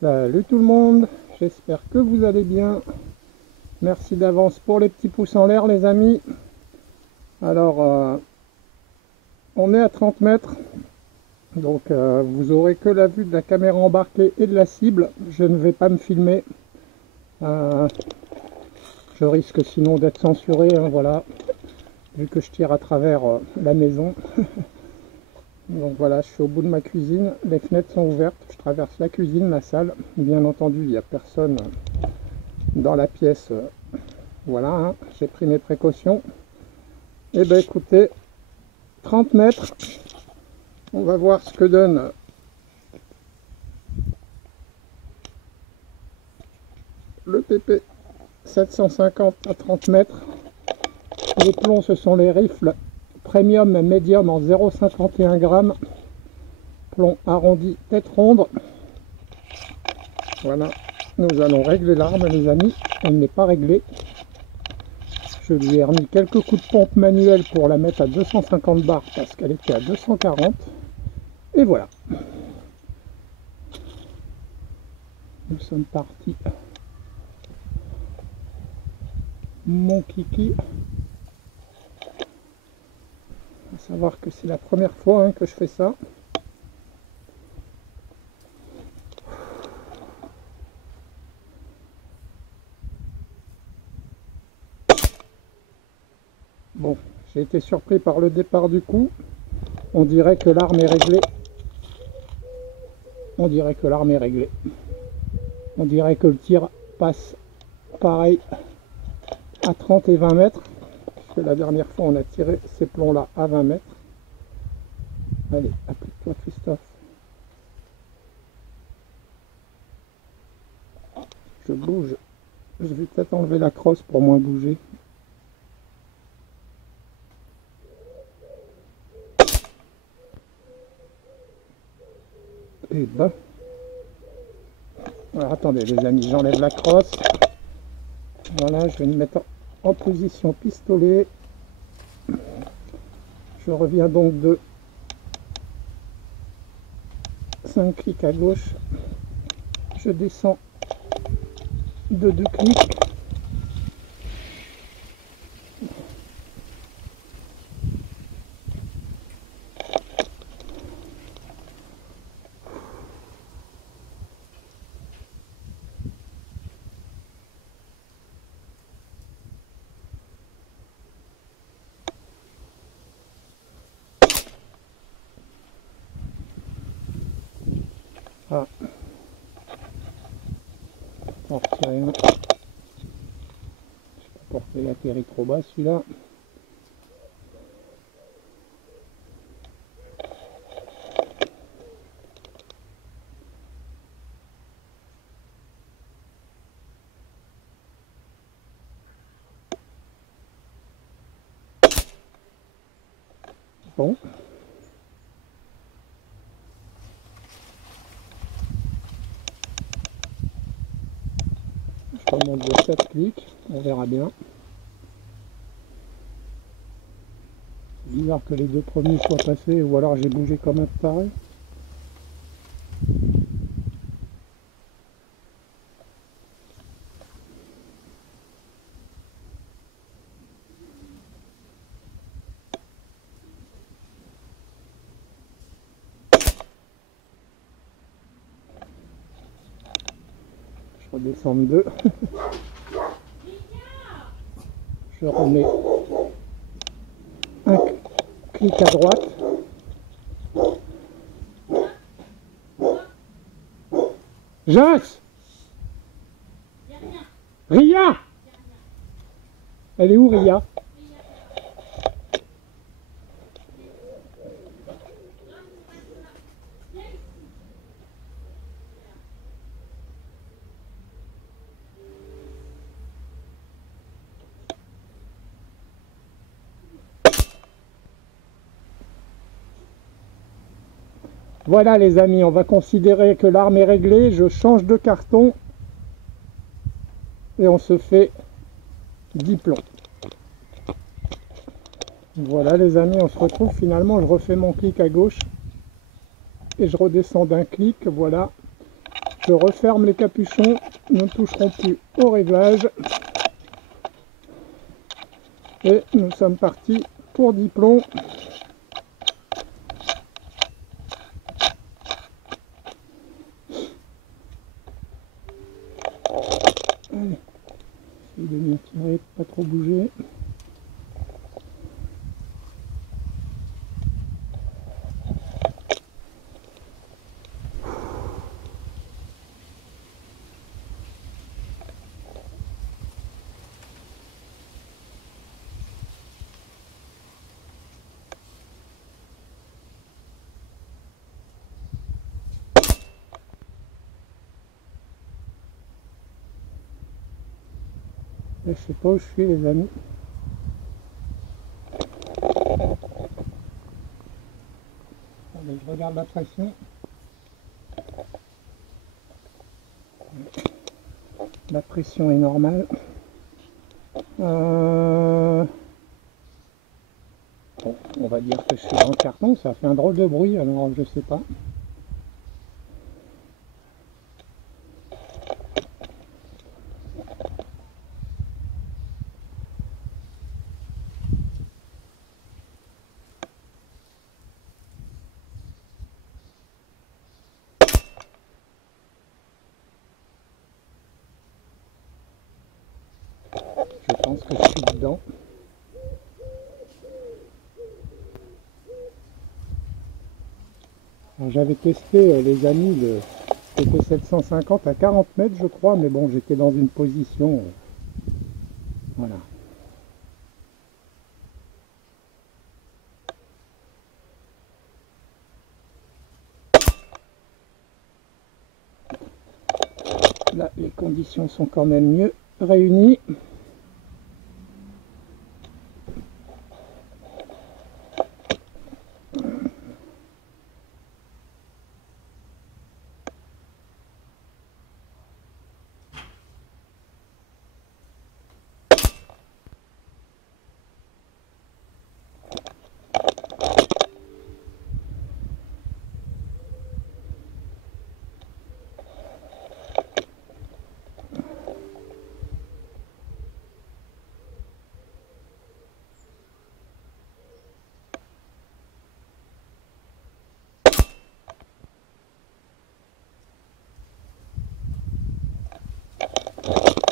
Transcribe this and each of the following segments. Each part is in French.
Salut tout le monde, j'espère que vous allez bien. Merci d'avance pour les petits pouces en l'air les amis. Alors, on est à 30 mètres, donc vous aurez que la vue de la caméra embarquée et de la cible. Je ne vais pas me filmer. Je risque sinon d'être censuré, hein, voilà, vu que je tire à travers la maison. Donc voilà, je suis au bout de ma cuisine, les fenêtres sont ouvertes, je traverse la cuisine, la salle. Bien entendu, il n'y a personne dans la pièce. Voilà, hein, j'ai pris mes précautions. Et ben écoutez, 30 mètres, on va voir ce que donne le PP 750 à 30 mètres. Les plombs, ce sont les rifles premium médium en 0,51 g. Plomb arrondi, tête ronde. Voilà, nous allons régler l'arme les amis, elle n'est pas réglée. Je lui ai remis quelques coups de pompe manuelle pour la mettre à 250 bars parce qu'elle était à 240. Et voilà. Nous sommes partis. Mon kiki. À savoir que c'est la première fois hein, que je fais ça. Bon, j'ai été surpris par le départ du coup. On dirait que l'arme est réglée. On dirait que l'arme est réglée. On dirait que le tir passe pareil à 30 et 20 mètres. Parce que la dernière fois, on a tiré ces plombs-là à 20 mètres. Allez, applique-toi Christophe. Je bouge. Je vais peut-être enlever la crosse pour moins bouger. Et ben. Alors, attendez les amis, j'enlève la crosse. Voilà, je vais me mettre en position pistolet. Je reviens donc de 5 clics à gauche. Je descends de 2 clics. Ah. On retire un. Je sais pas pourquoi il atterrit trop bas celui-là. Bon. Je remonte de 7 clics, on verra bien. C'est bizarre que les deux premiers soient passés, ou alors j'ai bougé comme un taré. Je redescends de 2. Je remets un clic à droite. Jas! Ria! Elle est où Ria? Voilà les amis, on va considérer que l'arme est réglée. Je change de carton et on se fait 10 plombs. Voilà les amis, on se retrouve finalement. Je refais mon clic à gauche et je redescends d'un clic. Voilà, Je referme les capuchons, nous ne toucherons plus au réglage. Et nous sommes partis pour 10 plombs. Allez, essaye de bien tirer, pas trop bouger. Je sais pas où je suis, les amis. Allez, je regarde la pression. La pression est normale. Bon, on va dire que je suis dans le carton. Ça fait un drôle de bruit, alors je sais pas. Je pense que je suis dedans. J'avais testé, les amis, le TP750 à 40 mètres, je crois, mais bon, j'étais dans une position... voilà. Là, les conditions sont quand même mieux réunies.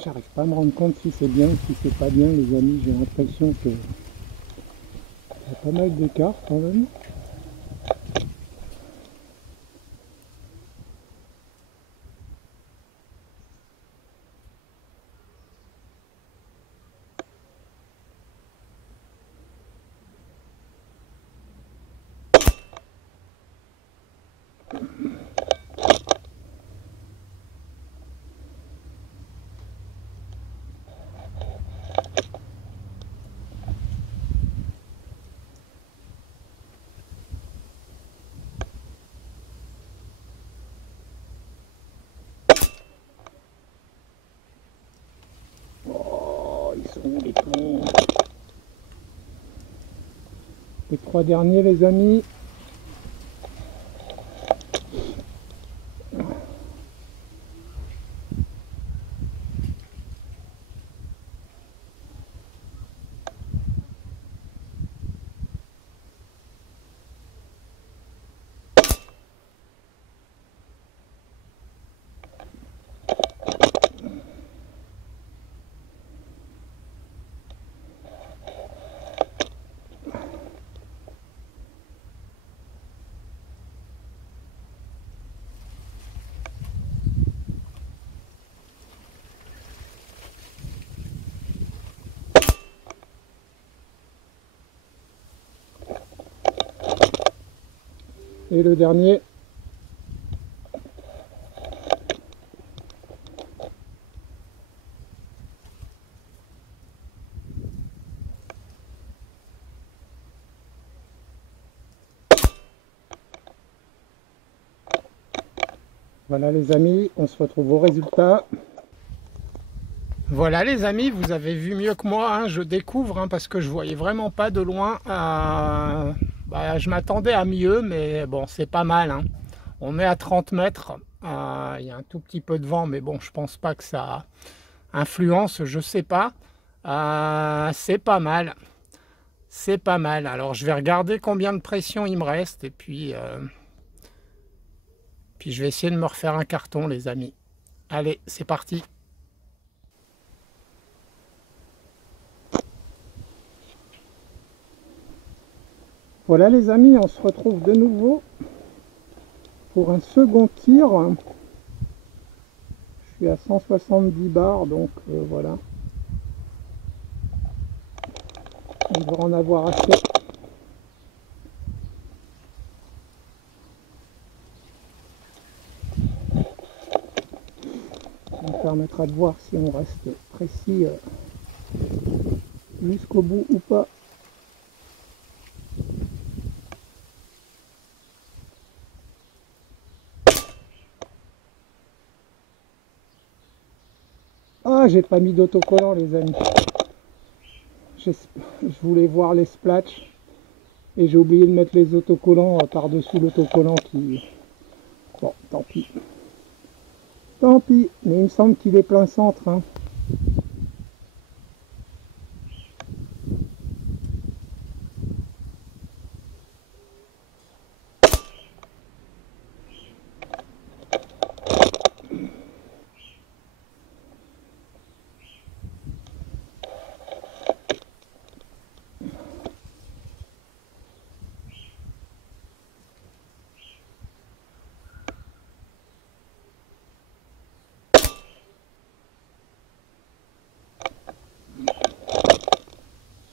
J'arrive pas à me rendre compte si c'est bien ou si c'est pas bien, les amis. J'ai l'impression que il y a pas mal d'écart quand même. Ils sont où les plombs? Les 3 derniers, les amis. Et le dernier. Voilà les amis, on se retrouve au résultat. Voilà les amis, vous avez vu mieux que moi, hein, je découvre hein, parce que je voyais vraiment pas de loin. Je m'attendais à mieux, mais bon, c'est pas mal. Hein. On est à 30 mètres. Il y a un tout petit peu de vent, mais bon, je pense pas que ça influence, je sais pas. C'est pas mal. C'est pas mal. Alors, je vais regarder combien de pression il me reste, et puis je vais essayer de me refaire un carton, les amis. Allez, c'est parti. Voilà les amis, on se retrouve de nouveau pour un second tir. Je suis à 170 bars, donc voilà. On devrait en avoir assez. Ça me permettra de voir si on reste précis jusqu'au bout ou pas. Ah, j'ai pas mis d'autocollant les amis. Je voulais voir les splatchs et j'ai oublié de mettre les autocollants par-dessus l'autocollant qui... Bon, tant pis. Tant pis, mais il me semble qu'il est plein centre. Hein.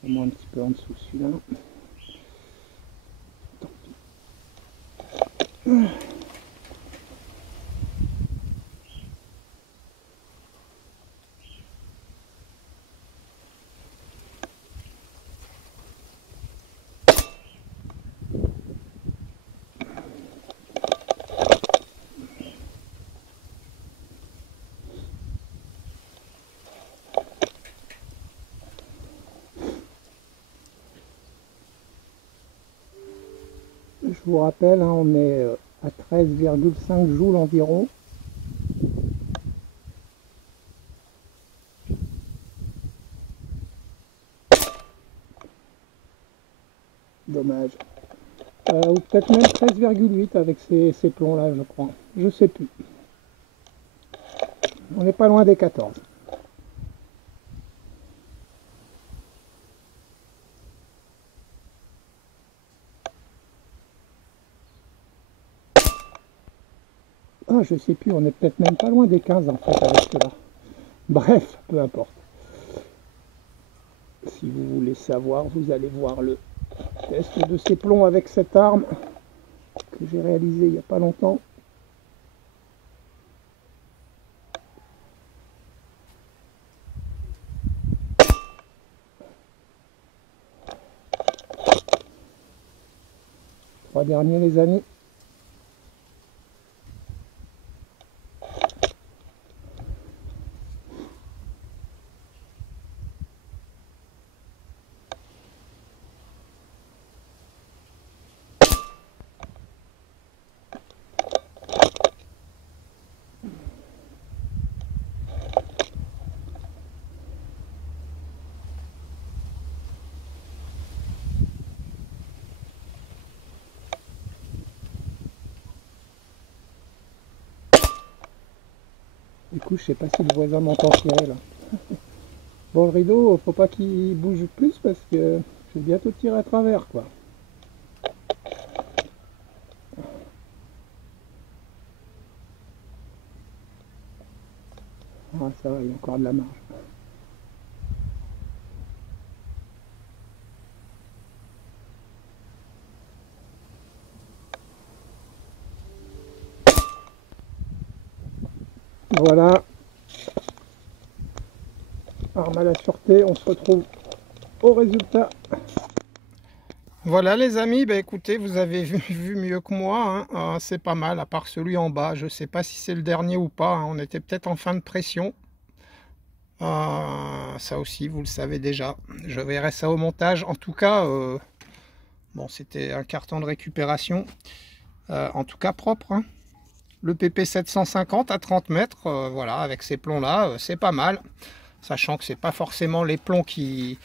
Sûrement un petit peu en dessous celui-là. Tant pis. Je vous rappelle, hein, on est à 13,5 joules environ. Dommage. Ou peut-être même 13,8 avec ces plombs-là, je crois. Je sais plus. On n'est pas loin des 14. Ah, je sais plus, on est peut-être même pas loin des 15 en fait avec cela. Bref, peu importe. Si vous voulez savoir, vous allez voir le test de ces plombs avec cette arme que j'ai réalisé il n'y a pas longtemps. Trois derniers les amis. Du coup, je sais pas si le voisin m'entend tirer là. Bon, le rideau, faut pas qu'il bouge plus parce que je vais bientôt tirer à travers quoi. Ah, ça va, il y a encore de la marge. Voilà. Arme à la sûreté, on se retrouve au résultat. Voilà les amis, bah écoutez, vous avez vu mieux que moi, hein. C'est pas mal, à part celui en bas. Je sais pas si c'est le dernier ou pas, hein. On était peut-être en fin de pression. Ça aussi, vous le savez déjà. Je verrai ça au montage. En tout cas, bon, c'était un carton de récupération. En tout cas, propre. Hein. Le PP 750 à 30 mètres, voilà, avec ces plombs-là, c'est pas mal. Sachant que c'est pas forcément les plombs qui...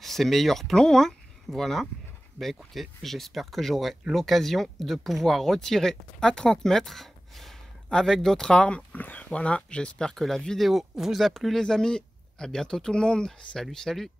ces meilleurs plombs, hein. Voilà. Ben écoutez, j'espère que j'aurai l'occasion de pouvoir retirer à 30 mètres avec d'autres armes. Voilà, j'espère que la vidéo vous a plu les amis. À bientôt tout le monde. Salut, salut.